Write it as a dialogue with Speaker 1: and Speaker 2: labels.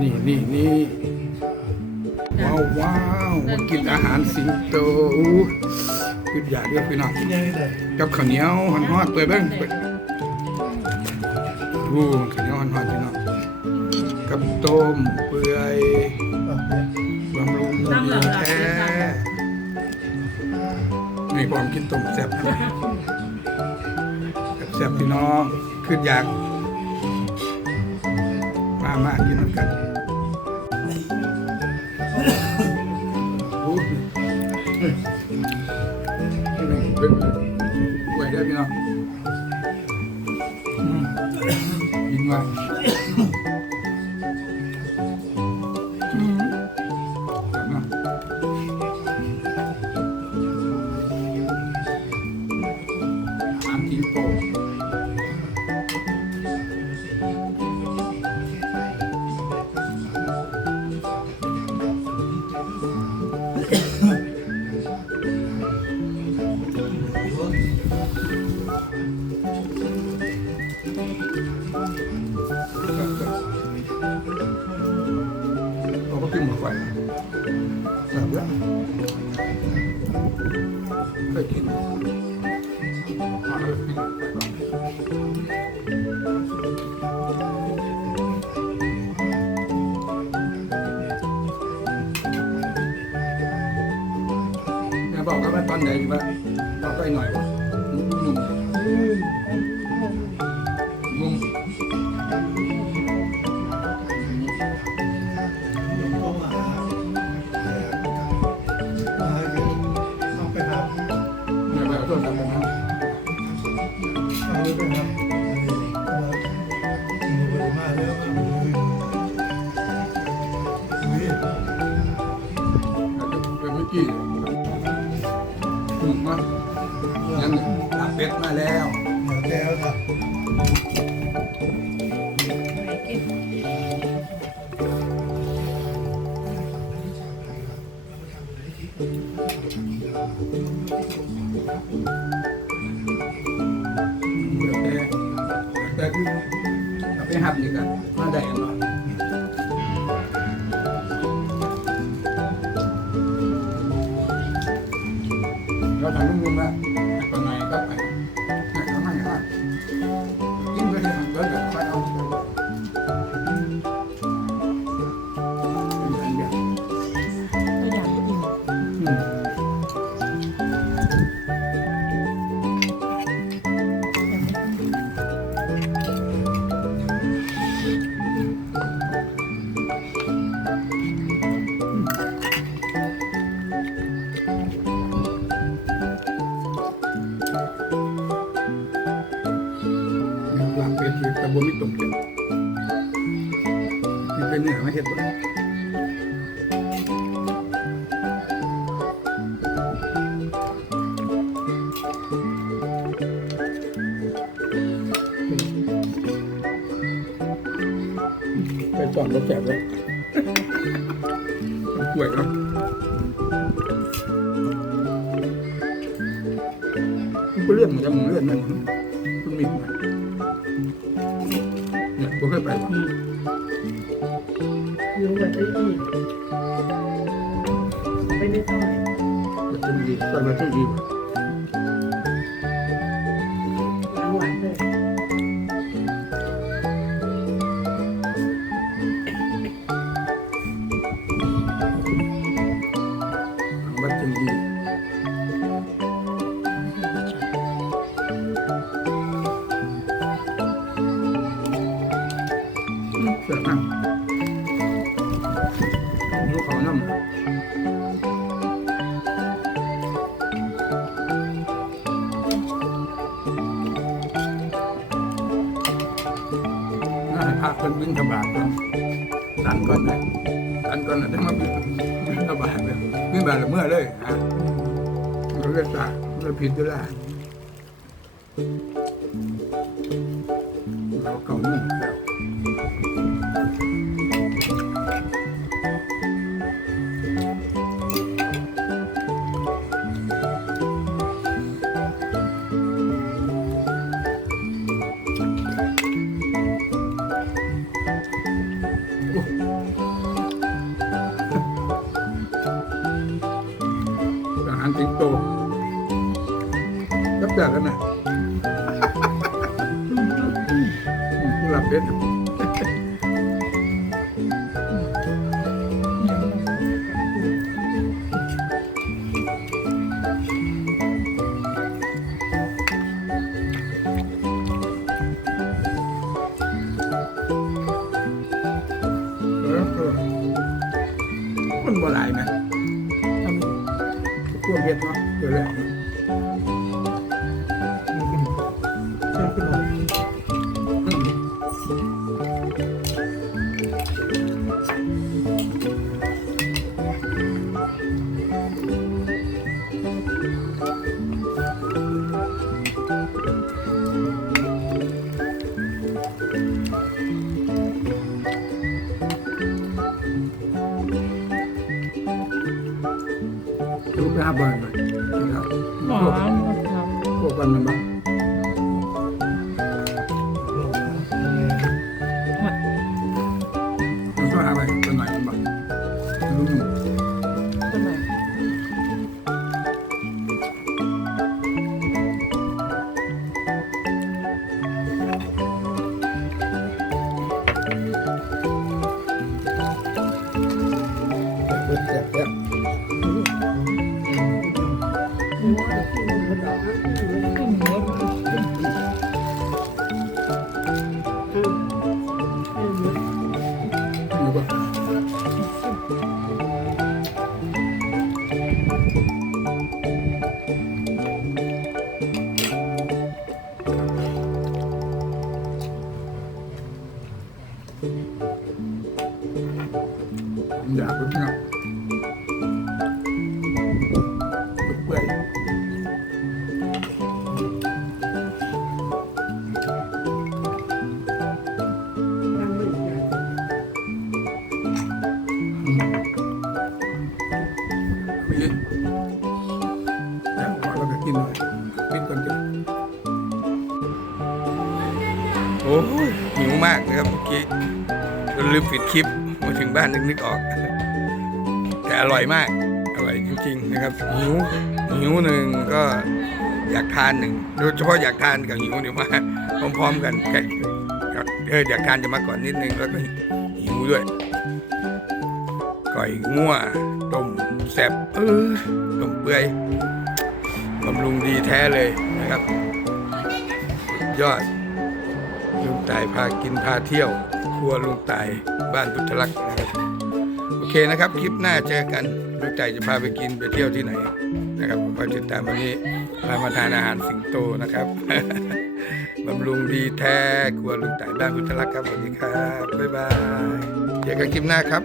Speaker 1: นี่นี่นี่ว้าวว้าวมากินอาหารสิงโตอู้คืออยากเรียกพี่น้อง
Speaker 2: กินยังไงเลย
Speaker 1: กับข้าวเหนียวหอนฮอดเปิดเบ้างเปิดอู้ข้าวเหนียวหอนฮอดพี่น้องกับต้มเปื่อยบำรุงดีแท้นี่ผมกินต้มแซ่บนะแซ่บๆพี่น้องคืออยาก มามากินน้ำกันเป็นไหวได้พี่น้อง บอกกันว่าตอนไหนว่าบอกไปหน่อยวะนุ่ม
Speaker 2: เรา
Speaker 1: ทำ บน
Speaker 3: มิ
Speaker 1: ตรเก็บที่เป็นเนื้อไม่เห็ดบ่ไปจอดรถแจกเลยกล้วยครับมันเป็นเรื่องมือนกันมึงเรื่องนั่นคุณมีมเนี่ ยผมเคยไปว่ะ
Speaker 3: รู้ว่าจะอิ่มไปในซอย
Speaker 1: มันจะดีใส่มาที่ดีว่
Speaker 3: เสี
Speaker 1: ยตังนิ้วเขาน้ำน่าให้พาคนบินทบาทก่อนสันก่อนนะสันก่อนนะได้มาบินบินทบาทเลยบินบาทเมื่อเลยฮะเราเรียกตาเราผิดด้วยล่ะเราเก่านุ่มา
Speaker 4: รสิงโตรับจากกันนะผู้หลับเพชร เนาะเดี๋ยวแหละ
Speaker 5: เชิญคุณหมอ
Speaker 4: อืมดูไปหาบ้านหน่อย
Speaker 5: ว
Speaker 4: กกันมันบ้าง
Speaker 2: โลกาทะเล
Speaker 4: มันช่วยอะไรกันหน่อยมันบ้างรู้หนู
Speaker 5: ต้นไหน
Speaker 4: เปิดแซ่บแซ่บ กี้ลื
Speaker 1: มปิดคลิปมาถึงบ้านนึกนึกออก แต่อร่อยมาก อร่อยจริง ๆ นะครับ หิวหิวหนึ่งก็อยากทานหนึ่งโดยเฉพาะอยากทานกับหิวเนี่ยมาพร้อมๆกันแกกับเอออยากทานจะมาก่อนนิดนึงแล้วก็หิวด้วยก่อยงัวต้มแซ่บเออต้มเปื่อยบำรุงดีแท้เลยนะครับ ยอด ลุงต่ายพากินพาเที่ยว ครัวลุงต่ายบ้านพุทธลักษณ์นะครับ โอเคนะครับ คลิปหน้าเจอกันลุงต่ายจะพาไปกินไปเที่ยวที่ไหนนะครับคอติดตามวันนี้พามาทานอาหารสิงโตนะครับบำรุงดีแท้ครัวลุงต่ายบ้านพุทธลักษณ์ครับสวัสดีครับบ๊ายบายเจอกันคลิปหน้าครับ